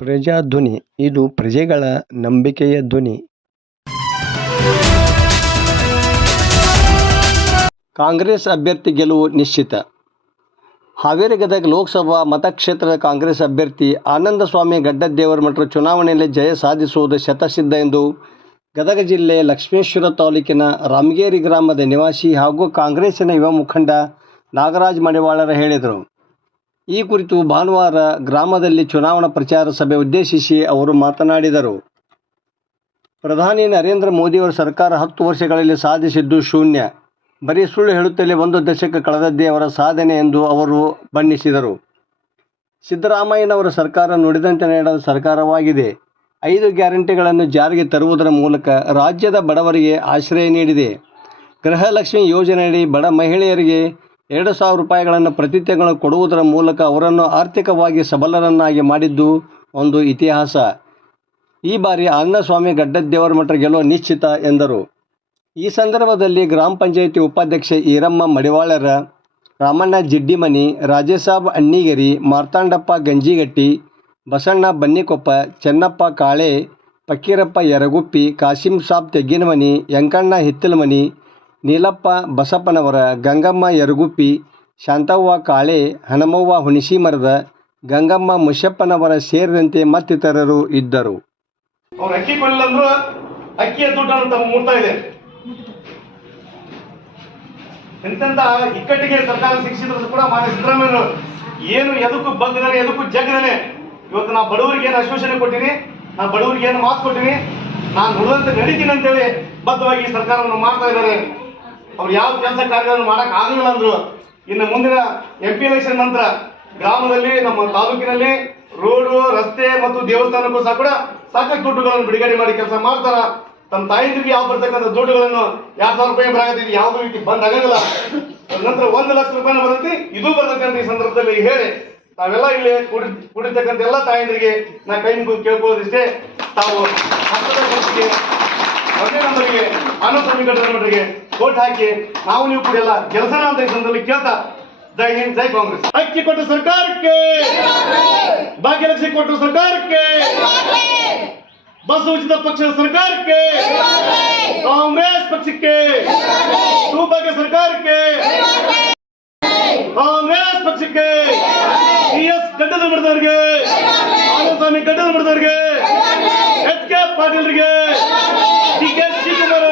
ಪ್ರಜಾಧ್ವನಿ ಇದು ಪ್ರಜೆಗಳ ನಂಬಿಕೆಯ ಧ್ವನಿ. ಕಾಂಗ್ರೆಸ್ ಅಭ್ಯರ್ಥಿ ಗೆಲುವು ನಿಶ್ಚಿತ. ಹಾವೇರಿ ಗದಗ ಲೋಕಸಭಾ ಮತಕ್ಷೇತ್ರದ ಕಾಂಗ್ರೆಸ್ ಅಭ್ಯರ್ಥಿ ಆನಂದಸ್ವಾಮಿ ಗಡ್ಡದೇವರಮಠರು ಚುನಾವಣೆಯಲ್ಲಿ ಜಯ ಸಾಧಿಸುವುದು ಶತಸಿದ್ಧ ಎಂದು ಗದಗ ಜಿಲ್ಲೆ ಲಕ್ಷ್ಮೇಶ್ವರ ತಾಲೂಕಿನ ರಾಮಗೇರಿ ಗ್ರಾಮದ ನಿವಾಸಿ ಹಾಗೂ ಕಾಂಗ್ರೆಸ್ಸಿನ ಯುವ ಮುಖಂಡ ನಾಗರಾಜ ಮಡಿವಾಳರ ಹೇಳಿದರು. ಈ ಕುರಿತು ಭಾನುವಾರ ಗ್ರಾಮದಲ್ಲಿ ಚುನಾವಣಾ ಪ್ರಚಾರ ಸಭೆ ಉದ್ದೇಶಿಸಿ ಅವರು ಮಾತನಾಡಿದರು. ಪ್ರಧಾನಿ ನರೇಂದ್ರ ಮೋದಿಯವರ ಸರ್ಕಾರ 10 ವರ್ಷಗಳಲ್ಲಿ ಸಾಧಿಸಿದ್ದು ಶೂನ್ಯ. ಬರೀ ಸುಳ್ಳು ಹೇಳುತ್ತಲೇ 1 ದಶಕ ಕಳೆದದ್ದೇ ಅವರ ಸಾಧನೆ ಎಂದು ಅವರು ಬಣ್ಣಿಸಿದರು. ಸಿದ್ದರಾಮಯ್ಯನವರ ಸರ್ಕಾರ ನುಡಿದಂತೆ ನಡೆದ ಸರ್ಕಾರವಾಗಿದೆ. 5 ಗ್ಯಾರಂಟಿಗಳನ್ನು ಜಾರಿಗೆ ತರುವುದರ ಮೂಲಕ ರಾಜ್ಯದ ಬಡವರಿಗೆ ಆಶ್ರಯ ನೀಡಿದೆ. ಗೃಹಲಕ್ಷ್ಮಿ ಯೋಜನೆಯಡಿ ಬಡ ಮಹಿಳೆಯರಿಗೆ 2,000 ರೂಪಾಯಿಗಳನ್ನು ಪ್ರತಿ ತಿಂಗಳು ಕೊಡುವುದರ ಮೂಲಕ ಅವರನ್ನು ಆರ್ಥಿಕವಾಗಿ ಸಬಲರನ್ನಾಗಿ ಮಾಡಿದ್ದು ಒಂದು ಇತಿಹಾಸ. ಈ ಬಾರಿ ಆನಂದಸ್ವಾಮಿ ಗಡ್ಡದೇವರಮಠರ ಗೆಲುವು ನಿಶ್ಚಿತ ಎಂದರು. ಈ ಸಂದರ್ಭದಲ್ಲಿ ಗ್ರಾಮ ಪಂಚಾಯಿತಿ ಉಪಾಧ್ಯಕ್ಷೆ ಈರಮ್ಮ ಮಡಿವಾಳರ, ರಾಮಣ್ಣ ಜಿಡ್ಡಿಮನಿ, ರಾಜೇಸಾಬ್ ಅಣ್ಣಿಗೇರಿ, ಮಾರ್ತಾಂಡಪ್ಪ ಗಂಜಿಗಟ್ಟಿ, ಬಸಣ್ಣ ಬನ್ನಿಕೊಪ್ಪ, ಚೆನ್ನಪ್ಪ ಕಾಳೆ, ಫಕೀರಪ್ಪ ಯರಗುಪ್ಪಿ, ಕಾಸಿಂ ಸಾಬ್ ತೆಗ್ಗಿನಮನಿ, ಯಂಕಣ್ಣ ಹಿತ್ತಲಮನಿ, ನೀಲಪ್ಪ ಬಸಪ್ಪನವರ, ಗಂಗಮ್ಮ ಯರಗುಪ್ಪಿ, ಶಾಂತವ್ವ ಕಾಳೆ, ಹನುಮವ್ವ ಹುಣಸಿಮರದ, ಗಂಗಮ್ಮ ಮುಷಪ್ಪನವರ ಸೇರಿದಂತೆ ಮತ್ತಿತರರು ಇದ್ದರು. ಅವ್ರು ಅಕ್ಕಿ ಕೊಡಲಿಲ್ಲ ಅಂದ್ರು ಅಕ್ಕಿಯ ದುಡ್ಡನ್ನು ತಮ್ಮ ಮುಟ್ತಾ ಇದೆ. ಎಂತೆಂತ ಇಕ್ಕಟ್ಟಿಗೆ ಸರ್ಕಾರ ಶಿಕ್ಷಿತರು ಕೂಡ ಮಾನ್ಯ ಸಿದ್ದರಾಮಯ್ಯರು ಏನು ಎದಕ್ಕೂ ಬಗ್ಗದಾನೆ, ಎದಕ್ಕೂ ಜಗ್ಗದಾನೆ. ಇವತ್ತು ನಾ ಬಡವರಿಗೆ ಏನು ಆಶ್ವಾಸನೆ ಕೊಟ್ಟಿನಿ, ನಾ ಬಡವರಿಗೆ ಏನು ಮಾತು ಕೊಟ್ಟಿನಿ, ನಾನು ನುಡಿದಂತೆ ನಡೀತೀನಿ ಅಂತೇಳಿ ಬದ್ಧವಾಗಿ ಈ ಸರ್ಕಾರವನ್ನು ಮಾಡ್ತಾ ಇದ್ದಾರೆ. ಅವ್ರು ಯಾವ ಕೆಲಸ ಕಾರ್ಯಗಳನ್ನು ಮಾಡಕ್ ಆಗಲಿಲ್ಲ ಅಂದ್ರು ಇನ್ನು ಮುಂದಿನ MP ಎಲೆಕ್ಷನ್ ನಂತರ ಗ್ರಾಮದಲ್ಲಿ ನಮ್ಮ ತಾಲೂಕಿನಲ್ಲಿ ರೋಡು, ರಸ್ತೆ ಮತ್ತು ದೇವಸ್ಥಾನಕ್ಕೂ ಸಹ ಕೂಡ ಸಾಕಷ್ಟು ದುಡ್ಡುಗಳನ್ನು ಬಿಡುಗಡೆ ಮಾಡಿ ಕೆಲಸ ಮಾಡ್ತಾರ. ತಮ್ಮ ತಾಯಿಂದಿಗೆ ಯಾವ ಬರ್ತಕ್ಕಂಥ ದುಡ್ಡುಗಳನ್ನು 2,000 ರೂಪಾಯಿ ಬರಾಕತ್ತಿದ್ದು ಯಾವುದೇ ರೀತಿ ಬಂದ್ ಆಗಂಗಿಲ್ಲ. ನಂತರ 1 ಲಕ್ಷ ರೂಪಾಯಿ ಬರುತ್ತೆ, ಇದು ಬರ್ತದೆ ಅಂತ ಈ ಸಂದರ್ಭದಲ್ಲಿ ಹೇಳಿ ತಾವೆಲ್ಲ ಇಲ್ಲಿ ಕೂಡಿರ್ತಕ್ಕಂಥ ಎಲ್ಲ ತಾಯಂದಿರಿಗೆ ನಾ ಕೈ ಮುಗಿದು ಕೇಳ್ಕೊಳ್ಳೋದಿಷ್ಟೇ. ತಾವು ಹತ್ತದ ಗುರುತಿಗೆ 1ನೇ ನಂಬರಿಗೆ ಆನಂದಸ್ವಾಮಿ ಗಡ್ಡದೇವರಮಠರಿಗೆ ವೋಟ್ ಹಾಕಿ ನಾವು ನೀವು ಕೂಡ ಎಲ್ಲ ಕೆಲಸನ ಅಂತ ಈ ಸಂದರ್ಭದಲ್ಲಿ ಕೇಳ್ತಾ ಜೈ ಹಿಂದ್, ಜೈ ಕಾಂಗ್ರೆಸ್. ಅಕ್ಕಿ ಕೊಟ್ಟ ಸರ್ಕಾರಕ್ಕೆ, ಭಾಗ್ಯಲಕ್ಷ್ಮಿ ಕೊಟ್ಟ ಸರ್ಕಾರಕ್ಕೆ, ಬಸ್ ಉಚಿತ ಪಕ್ಷದ ಸರ್ಕಾರಕ್ಕೆ, ಕಾಂಗ್ರೆಸ್ ಪಕ್ಷಕ್ಕೆ, ಸೌಭಾಗ್ಯ ಸರ್ಕಾರಕ್ಕೆ, ಕಾಂಗ್ರೆಸ್ ಪಕ್ಷಕ್ಕೆ, PS ಗಡ್ಡದೇವರಮಠದವರಿಗೆ, Anandaswamy ಗಡ್ಡದೇವರಮಠದವರಿಗೆ, HK ಪಾಟೀಲ್ರಿಗೆ, DK Shivakumar